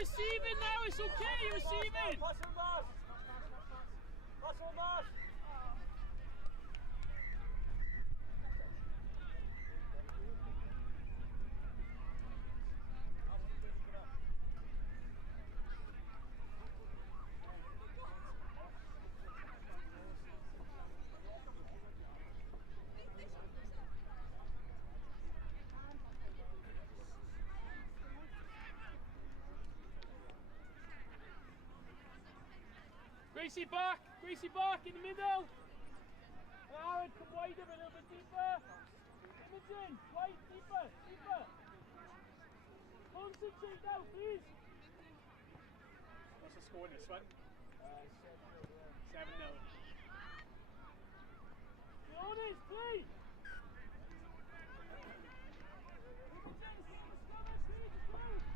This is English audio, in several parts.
receiving now, it's okay, you're receiving! Pass on, Mars! Pass on, Mars! Gracie back in the middle. And Aaron, come wider, a little bit deeper. Imogen, wide, deeper. Concentrate now, please. What's the score in this one? 7-0. Be honest, please. Imogen, see the stomach, please, please.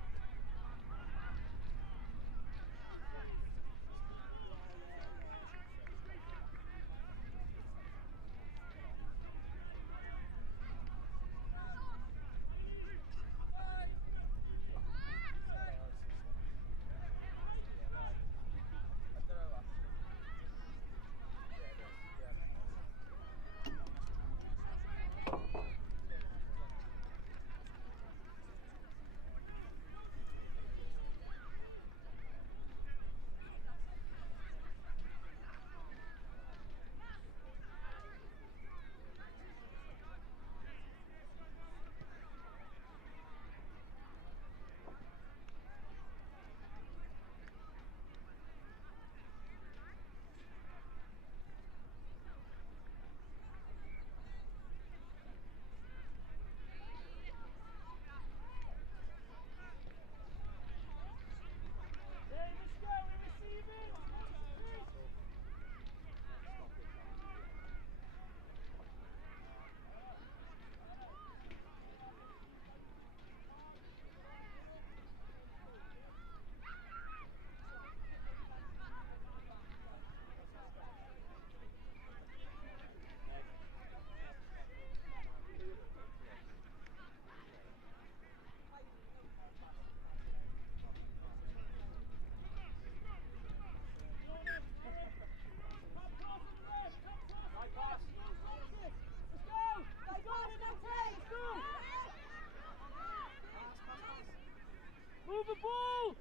Move the ball!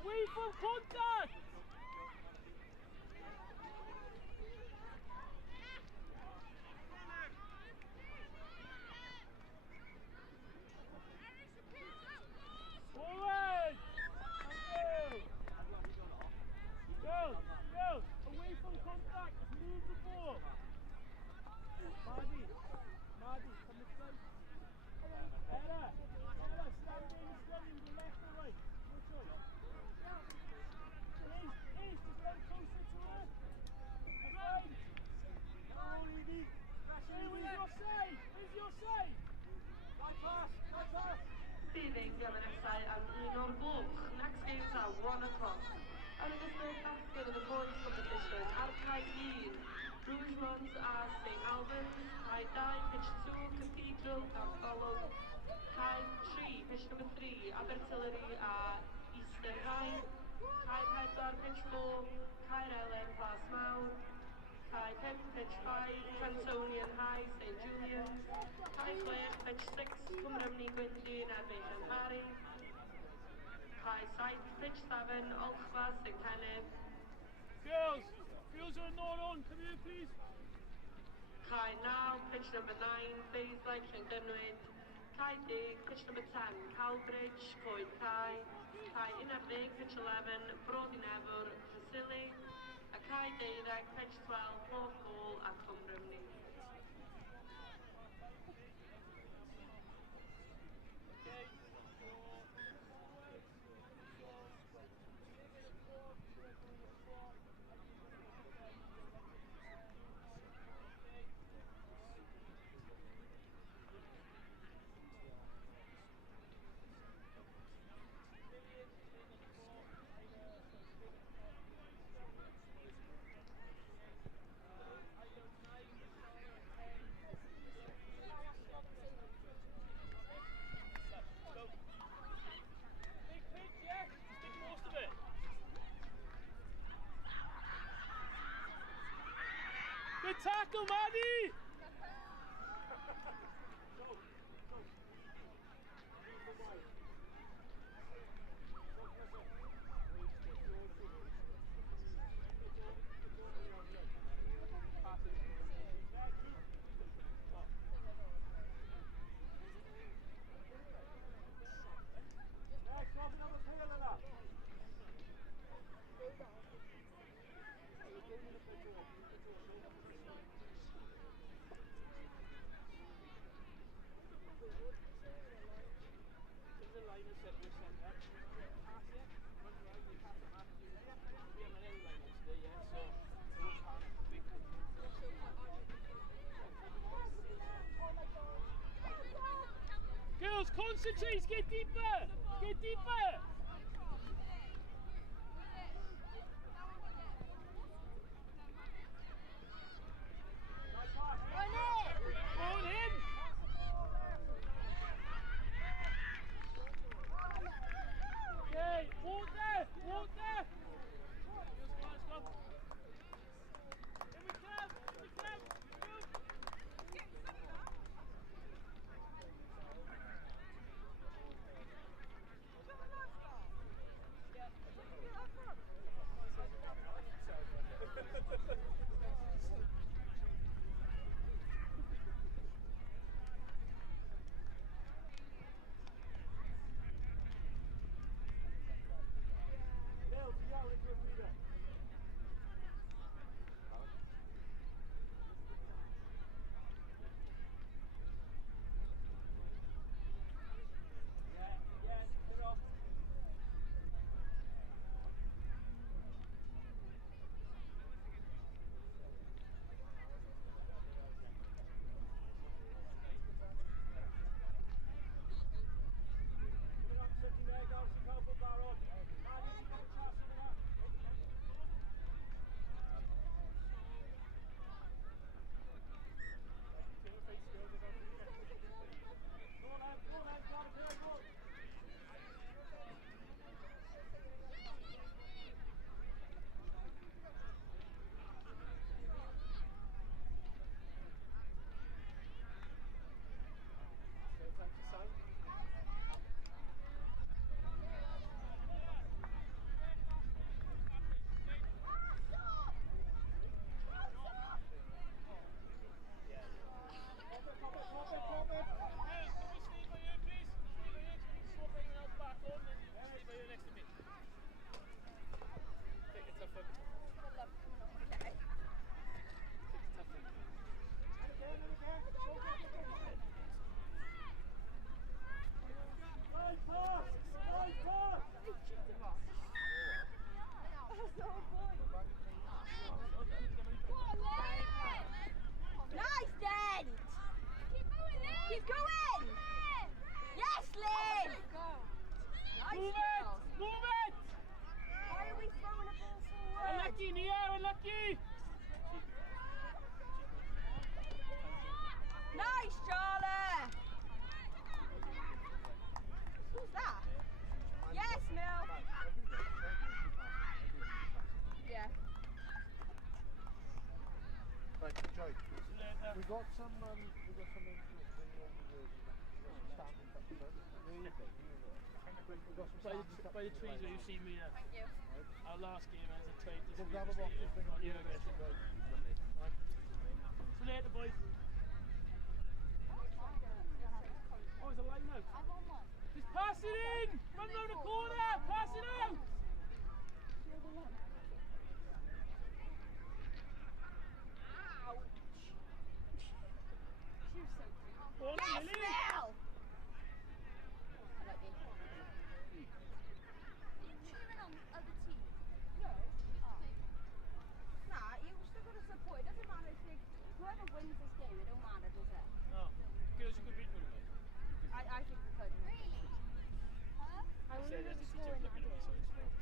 Away from contact! Forward! Go! Away from contact! Just move the ball! Mardi, come this way. Ella, stand in the left or right. No choice. Ace, just go closer to her. Right. Hey, where's your save? Right pass. Feeling gymunedau am 1 o'r gloch. Next games are 1 o'clock. Yn ogystal bachgen yn y boys competition ar cae 1. Rougemont a St Albans. Cae 2, pitch 2, Cathedral a Golwg. Cae 3, pitch number 3, Abertillery a Eastern High. Cae 4, pitch 4, Caerhelen Plas Mawr. Cae 5, pitch 5, Cantonian High, St Julian's. Cae 6, pitch 6, Cwmrymni Gwyndy yn erbyn Llanhari. Cae 7, pitch 7, Olchfa, St Kenneth. Girls are not on, come here please. Cae 9, pitch number 9, Feisled, Llangynwyd. Cae 10, pitch number 10, Calbridge, Coed Cae. Cae 11, pitch 11, Brody Nefwr, Rhysili. A Cae 12, pitch 12, Porthcawl a Cwmrymni. Good tackle, Maddie! Girls, concentrate, get deeper! Get deeper! On in! Okay, walk there! Walk there! Let's go. Here we come! Here we come! Nice, Dent! Keep going! Yes, Lynn! Nice, Move it! girl. Move it! Why are we throwing a ball forward? Unlucky, Nia, unlucky! Nice, Charlie! Who's that? Yes, Mel! Yeah. Right, Joe. We got some standing By the trees where you see me there. Thank you. Our last game as a trade. We'll grab a box and bring on it you in. again. See you later, boys. Oh, there's a line out. Just pass it in! Run round the corner! Pass it out! Go on, Yes, Lily! Mel! Nah, you still got to support. It doesn't matter if whoever wins this game, it don't matter, does it? No. Girls, you could beat me. I think we could. Really? Huh? I Say there's a teacher looking at me, so it's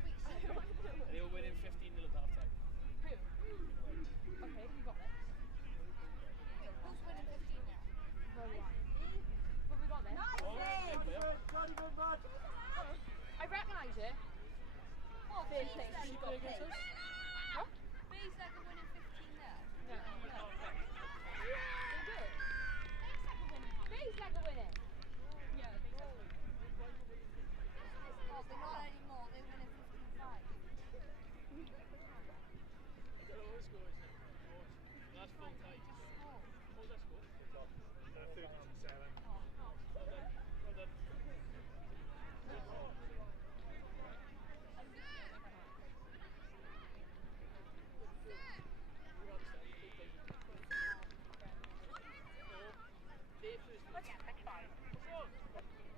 small. They were winning 15-0 at half time. Who? Okay, you got it. Who's winning 15 now? But we got this. Nice, Oh, Lynn! good player. I recognise it. Oh, big thing. Did she play against us? Huh? B's like winning 15 now. No. What was that score? 13-7. Well done.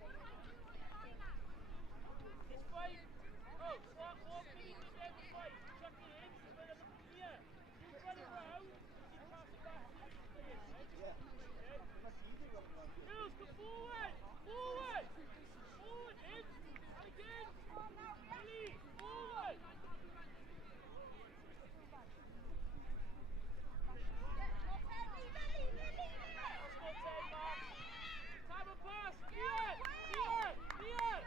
Well done. It's 5. Oh, what minute is there with 5? Chuck it in, when I'm here. You run around, you pass it back to the players, right? Okay. Girls, go forward! Forward! Forward, in! And again! Billy, forward! That's not 10, Mark. Time and pass! Here! Here! Here!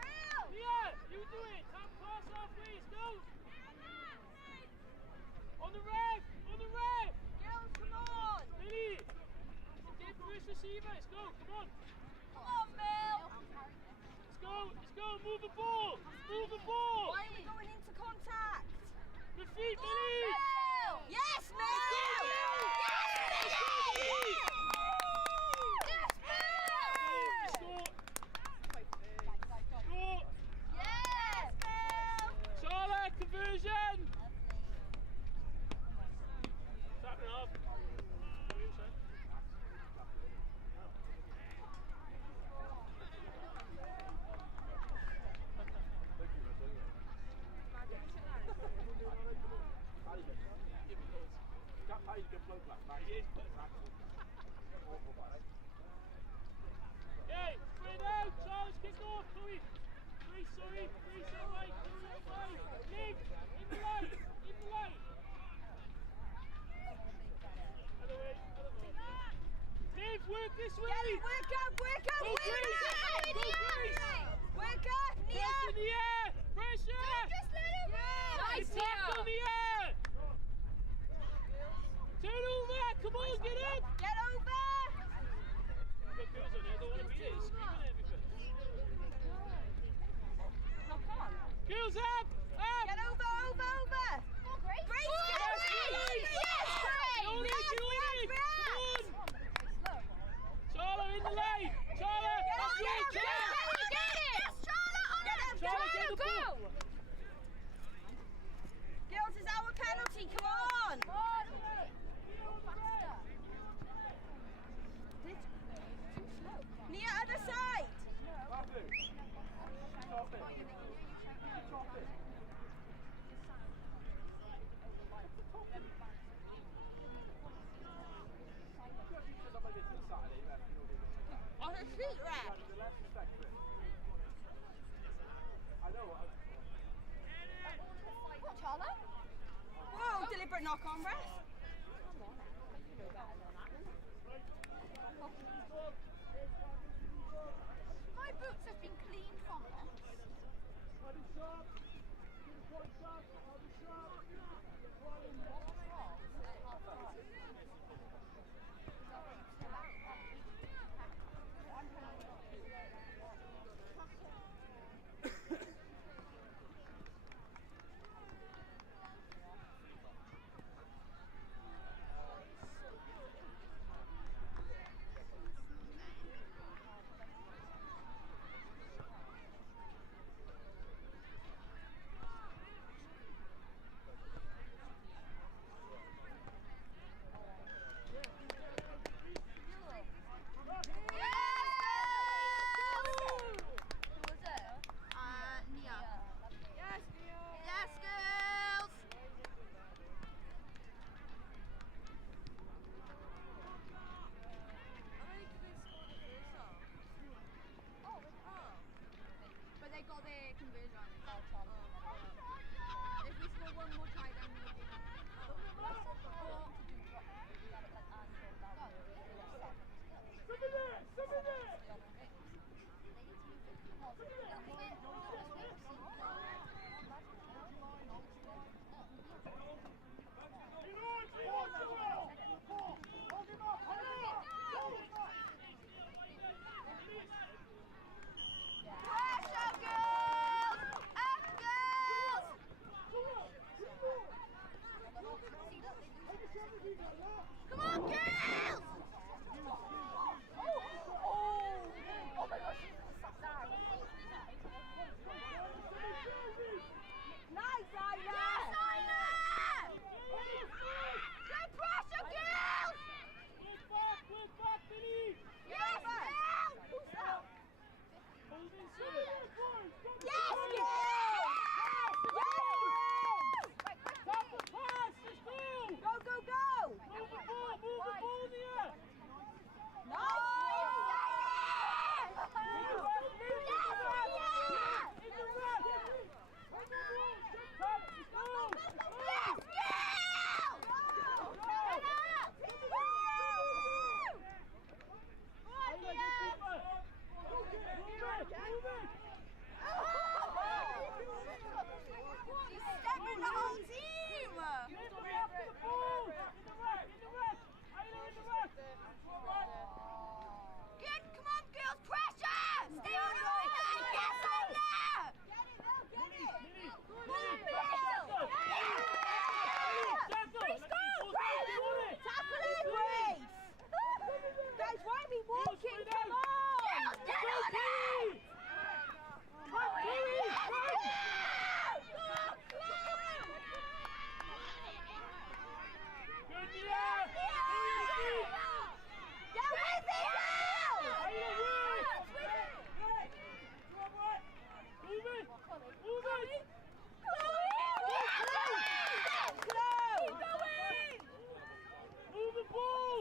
Here! You do it! Time pass halfway, let's go! On the ref! On the ref! Girls, come on! Billy! Get first receiver, let's go, come on! Come on, Bill! Let's go, let's go, move the ball! Move the ball! Why are we going into contact? Your feet, Billy! Bill! Yes, Bill! Bill! Yes, Bill! Yes, Bill! Score! Score! Yes, Bill! Charlotte, conversion! Tap it up. Hey, spread out! Charles, kick off! Chloe! Three, sorry! Three, right! Live! In the light! In the light! Other way! Liv, work this way! Get it, work up, work up, Go, work Grace! up! Go, Grace! Work up, Nia! Press in the air! Pressure! Just let it run! Nice tackle in the air! Turn over! Come on, get up! Get over! Got girls on there, don't want to be there, screaming at everything. Knock on. Girls up! Up! Get over, over, over! Grace! Grace, get Yes, Grace! Grace! Yes, Grace! Johnny, Johnny! Come on! Charlotte, in the lane! Charlotte! Get That's on, it! get Charlotte! it! Get it! Yes, Charlotte, on it! Charlotte, get the ball! Girls, it's our penalty, come on! Nia, other side! On her feet, Rap! What, Charlotte? Whoa, deliberate knock on, Ref. My boots have been cleaned from this. on! Come on, girls! Pressure! Stay on the way! Yes, on there! Get it, Bill! Get it! Come on, Bill! Tackle it, Grace! Guys, why are we walking? Come on! Get on it! Come on, Chloe! Good, Mia! Get with it now! Move it! Move it! Move the ball!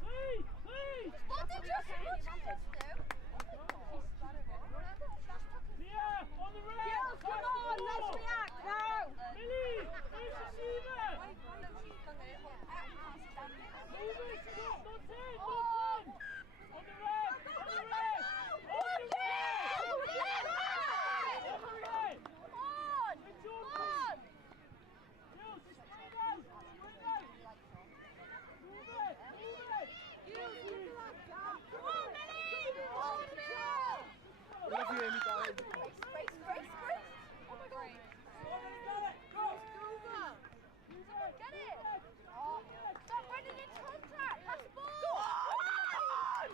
Please! Please! What did you do? Mia! On the right! Girls, come on, let's react now! Millie! Where's the receiver? Move it! Not in! Not in! On the right! On the right! On the right! On the right! It's your ball! Girls, just spread out! Spread out! Move it! Move it! Come on, Millie! Hold it up! Love you, Amy, darling. Grace! Oh my god! Get it! Stop running into contact! Pass the ball! Go on!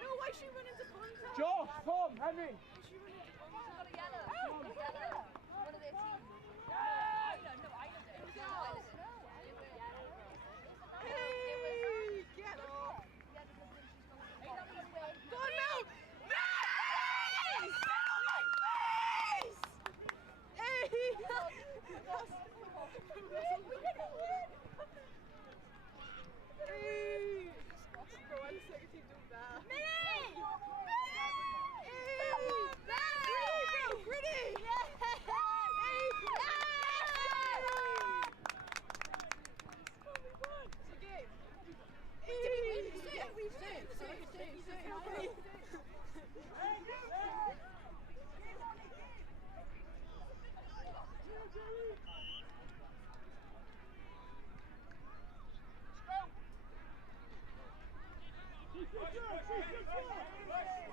No, why is she running into contact? Josh, Tom, Henry. She got a yellow. One of their teams. No, I did it. Hey, get off! Go on now! Nice! Nice! Hey! We did it! Hey! Bro, I'm sick of you doing that. Millie! Hey! Gritty! Good, good, good, good, good.